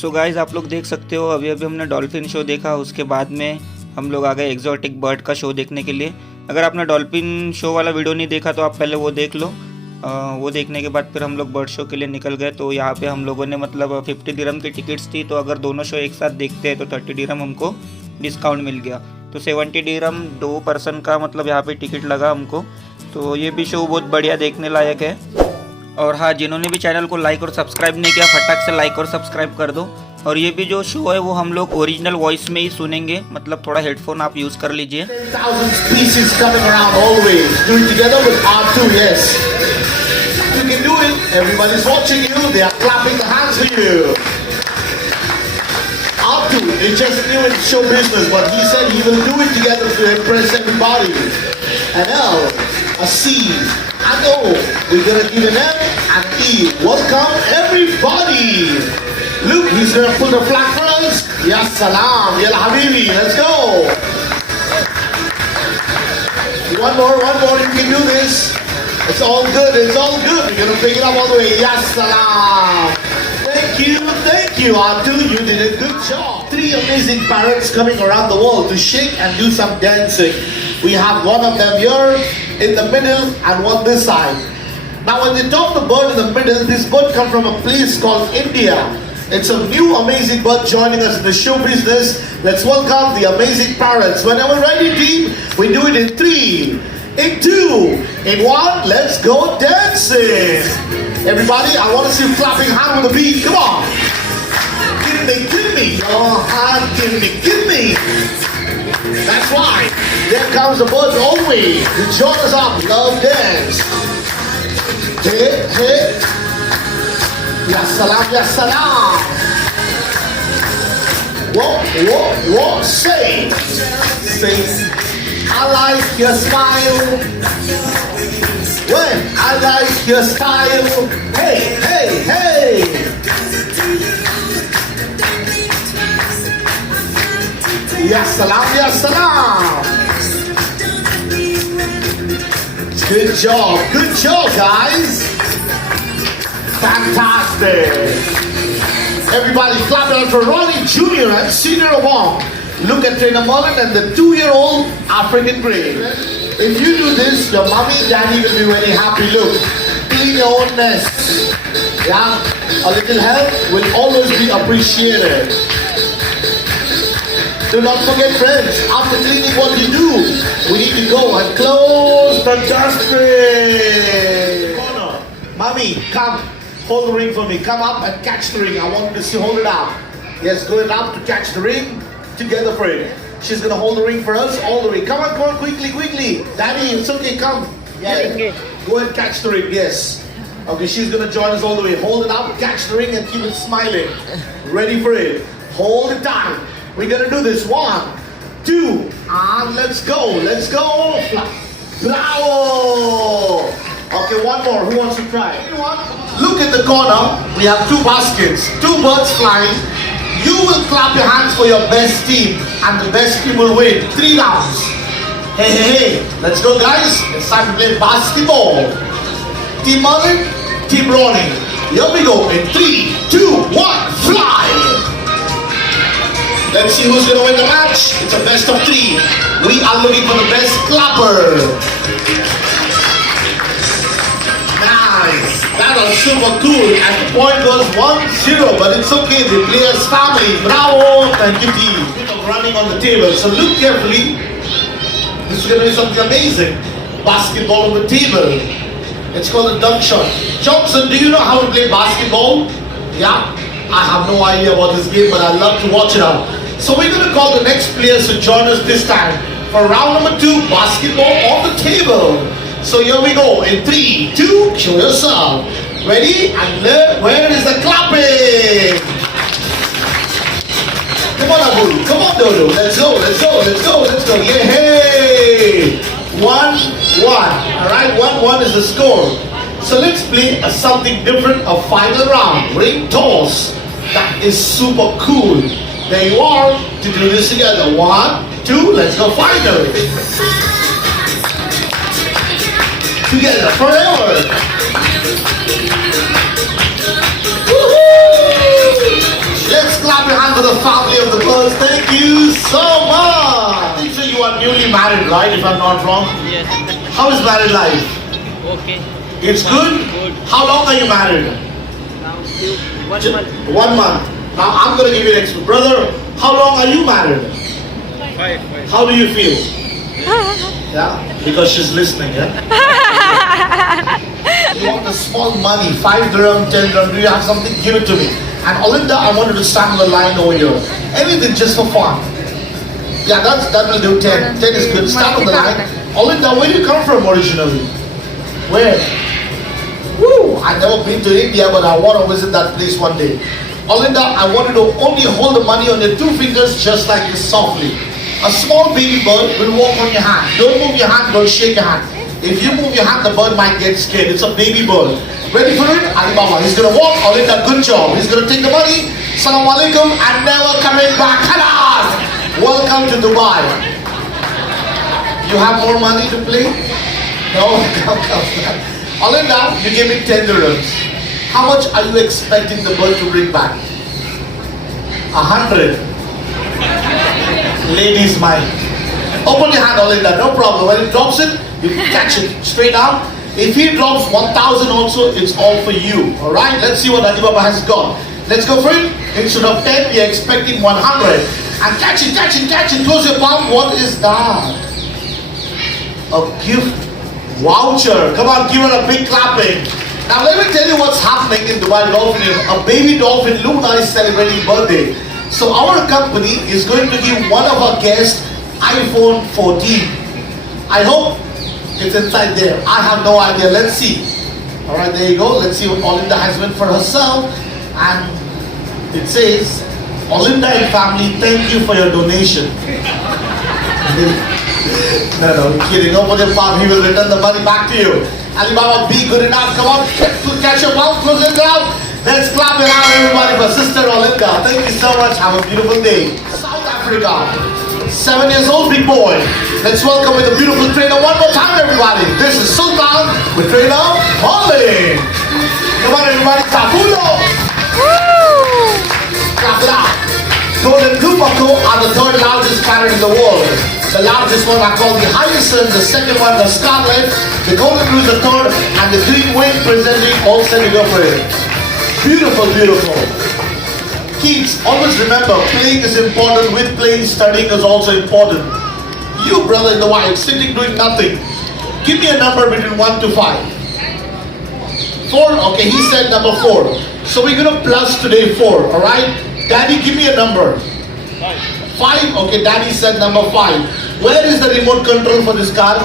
So guys आप लोग देख सकते हो अभी हमने डॉल्फिन शो देखा, उसके बाद में हम लोग आ गए एक्जॉटिक बर्ड का शो देखने के लिए। अगर आपने डॉल्फिन शो वाला वीडियो नहीं देखा तो आप पहले वो देख लो। वो देखने के बाद फिर हम लोग बर्ड शो के लिए निकल गए। तो यहाँ पे हम लोगों ने मतलब 50 दिरहम की टिकट्स थी, तो अगर दोनों शो एक साथ देखते हैं तो 30 दिरहम हमको डिस्काउंट मिल गया। तो 70 दिरहम 2 पर्सन का मतलब यहाँ पे टिकट लगा हमको। तो ये भी शो बहुत बढ़िया देखने लायक है। और हाँ, जिन्होंने भी चैनल को लाइक और सब्सक्राइब नहीं किया फटाक से लाइक और सब्सक्राइब कर दो। और ये भी जो शो है वो हम लोग ओरिजिनल वॉइस में ही सुनेंगे, मतलब थोड़ा हेडफोन आप यूज़ कर लीजिए। He's just new in show business, but he said he will do it together to impress everybody. An L, a C, an O. We're gonna give an M and E. Welcome everybody. Look, he's gonna put the flag for us. Ya salam, ya habibi. Let's go. One more. You can do this. It's all good. We're gonna pick it up all the way. Ya salam. Thank you, Atu. You did a good job. 3 amazing parrots coming around the world to shake and do some dancing. We have one of them here in the middle and one this side. Now when they talk the bird in the middle, this bird comes from a place called India. It's a new amazing bird joining us in the show business. Let's welcome the amazing parrots. Whenever ready, team, we do it in 3, in 2, in 1. Let's go dancing. Everybody, I want to see you clapping hand with the beat. Come on. Give me your hand. Give me. That's right. There comes the birds all the way to join us up. Love dance. Hey. Ya salam, ya salam. Whoa. Say. I like your smile. When I like your style. Hey. Ya salam. Good job guys. Fantastic. Everybody clap it out for Ronnie Jr. and Senior Awam. Look at Trainer Mullen and the 2-year-old African Grey. If you do this, your mommy and daddy will be very happy. Look, clean your own mess. Yeah, a little help will always be appreciated. Do not forget, friends, after cleaning what you do, we need to go and close the dustbin. Corner. Mommy, come. Hold the ring for me. Come up and catch the ring. I want you to hold it up. Yes, go it up to catch the ring. Together for it. She's gonna hold the ring for us all the way. Come on, quickly. Daddy, it's okay, come. Yeah. Go and catch the ring, yes. Okay, she's gonna join us all the way. Hold it up, catch the ring and keep it smiling. Ready for it. Hold it tight. We're gonna do this. 1, 2, and let's go. Bravo! Okay, one more. Who wants to try? Look at the corner. We have 2 baskets, 2 birds flying. You will clap your hands for your best team, and the best team will win. 3 rounds. Hey. Let's go, guys. It's time to play basketball. Team Mullen, Team Ronnie. Here we go. In 3, 2, 1, fly! Let's see who's going to win the match. It's a best of 3. We are looking for the best clapper. Nice. That was super cool. And the point was 1-0. But it's okay. The players' family. Bravo. Thank you, team. Running on the table. So look carefully. This is going to be something amazing. Basketball on the table. It's called a dunk shot. Johnson, do you know how to play basketball? Yeah? I have no idea about this game, but I love to watch it out. So we're going to call the next players to join us this time for round number 2, basketball on the table. So here we go. In 3, 2, show yourself. Ready? And where is the clapping? Come on, Abu. Come on, Dodo. Let's go. Yeah, hey. 1-1. Alright, 1-1 is the score. So let's play something different, a final round. Ring toss. That is super cool. There you are to do this together. 1, 2, let's go final. Together forever. Woohoo! Let's Thank you so much. I think so you are newly married, right? If I'm not wrong. Yes. How is married life? Okay. It's good? Good. How long are you married? Now, 1 month. 1 month. Now I'm going to give you an extra. Brother, how long are you married? 5. How do you feel? Yeah? Because she's listening, yeah? You want the small money, 5 dirham, 10 dirham, do you have something? Give it to me. And Olinda, I wanted to stand on the line over here. Anything just for fun. Yeah, that will do 10. 10 is good. Stand on the line. Olinda, where do you come from originally? Where? Woo! I've never been to India, but I want to visit that place one day. Olinda, I want you to only hold the money on your 2 fingers just like this softly. A small baby bird will walk on your hand. Don't move your hand, don't shake your hand. If you move your hand, the bird might get scared. It's a baby bird. Ready for it? Alibaba. He's going to walk. Olinda, good job. He's going to take the money. Assalamu alaikum and never coming back. Khalas! Welcome to Dubai. You have more money to play? No? Come. Olinda, you gave me 10 dirhams. How much are you expecting the bird to bring back? 100. Ladies' mind. Open your hand, Olinda, no problem. When it drops it, you catch it straight out. If he drops 1,000 also, it's all for you. Alright, let's see what Alibaba has got. Let's go for it. Instead of 10, we are expecting 100. And catch it. Close your palm. What is that? A gift voucher. Come on, give it a big clapping. Now let me tell you what's happening in Dubai Dolphin. A baby dolphin, Luna, is celebrating birthday. So our company is going to give one of our guests iPhone 14. I hope it's inside there. I have no idea. Let's see. Alright, there you go. Let's see what Olinda has won for herself. And it says, Olinda and family, thank you for your donation. No, I'm kidding. Open your palm. He will return the money back to you. Alibaba, be good enough. Come on, catch your palm, close it down. Let's clap it out, everybody, for Sister Olinda. Thank you so much. Have a beautiful day. South Africa. 7 years old, big boy. Let's welcome with a beautiful trainer one more time, everybody. This is Sultan with trainer Holly. Come on, everybody. Tafulo. Clap it out. Gold and Kupako are the 3rd largest parrot in the world. The largest one are called the hyacinth, the second one the scarlet, the golden blue is the 3rd, and the green wing presenting all set to go for it. Beautiful, beautiful. Kids, always remember, playing is important. With playing, studying is also important. You, brother in the white, sitting doing nothing. Give me a number between 1 to 5. 4? Okay, he said number 4. So we're going to plus today 4, alright? Daddy, give me a number. 5? Okay, Daddy said number 5. Where is the remote control for this car?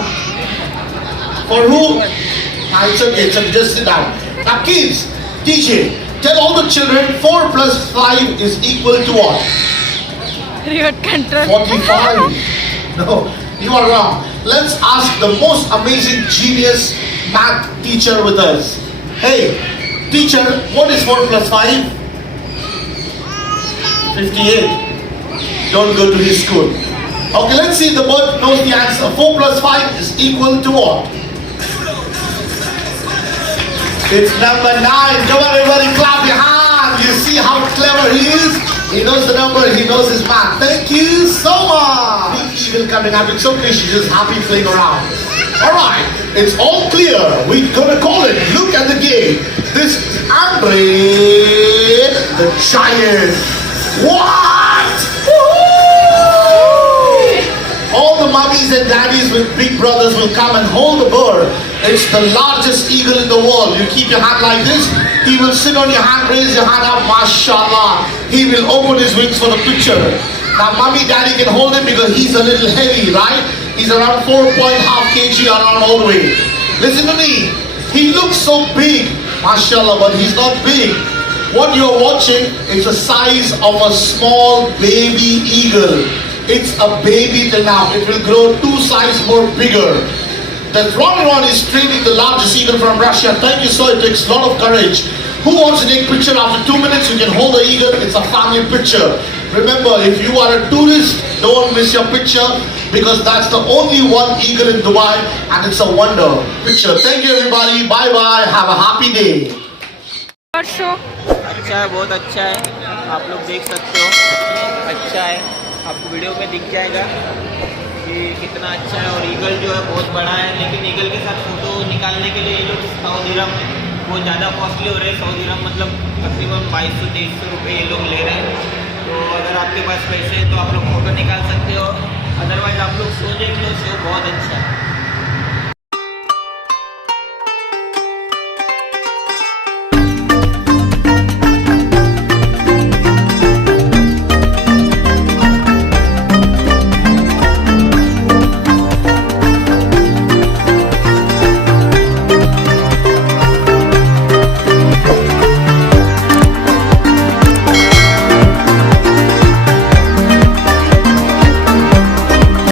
For who? It's okay, just sit down. Now kids, DJ, tell all the children 4 plus 5 is equal to what? Remote control. 45. No, you are wrong. Let's ask the most amazing genius math teacher with us. Hey, teacher, what is 4 plus 5? 58. Don't go to his school. Okay, let's see if the bird knows the answer. 4 plus 5 is equal to what? It's number 9. Come on, everybody, clap your hands. You see how clever he is? He knows the number, he knows his math. Thank you so much. Big evil coming up. It's okay, she's just happy playing around. Alright, it's all clear. We're gonna call it. Look at the game. This is Andre the Giant. What? Woo-hoo! All the mummies and daddies with big brothers will come and hold the bird. It's the largest eagle in the world. You keep your hand like this. He will sit on your hand, raise your hand up, mashallah. He will open his wings for the picture. Now mummy, daddy can hold him because he's a little heavy, right? He's around 4.5 kg around all the way. Listen to me. He looks so big, mashallah, but he's not big. What you're watching is the size of a small baby eagle. It's a baby till now. It will grow 2 sizes more bigger. The Ronnie one is training the largest eagle from Russia. Thank you, sir. It takes a lot of courage. Who wants to take a picture after 2 minutes? You can hold the eagle. It's a family picture. Remember, if you are a tourist, don't miss your picture because that's the only one eagle in Dubai and it's a wonder picture. Thank you, everybody. Bye-bye. Have a happy day. Show अच्छा है, बहुत अच्छा है. आप लोग देख सकते हो. अच्छा है. आपको वीडियो में दिख जाएगा कि कितना अच्छा है। और ईगल जो है बहुत बड़ा है, लेकिन ईगल के साथ फ़ोटो निकालने के लिए ये जो 100 दिरहम है वो ज़्यादा कॉस्टली हो रहे हैं। 100 दिरहम मतलब तकरीबन 2200-2300 रुपये ये लोग ले रहे हैं। तो अगर आपके पास पैसे हैं तो आप लोग फ़ोटो निकाल सकते हो, अदरवाइज़ आप लोग शो देख लो, शो बहुत अच्छा है।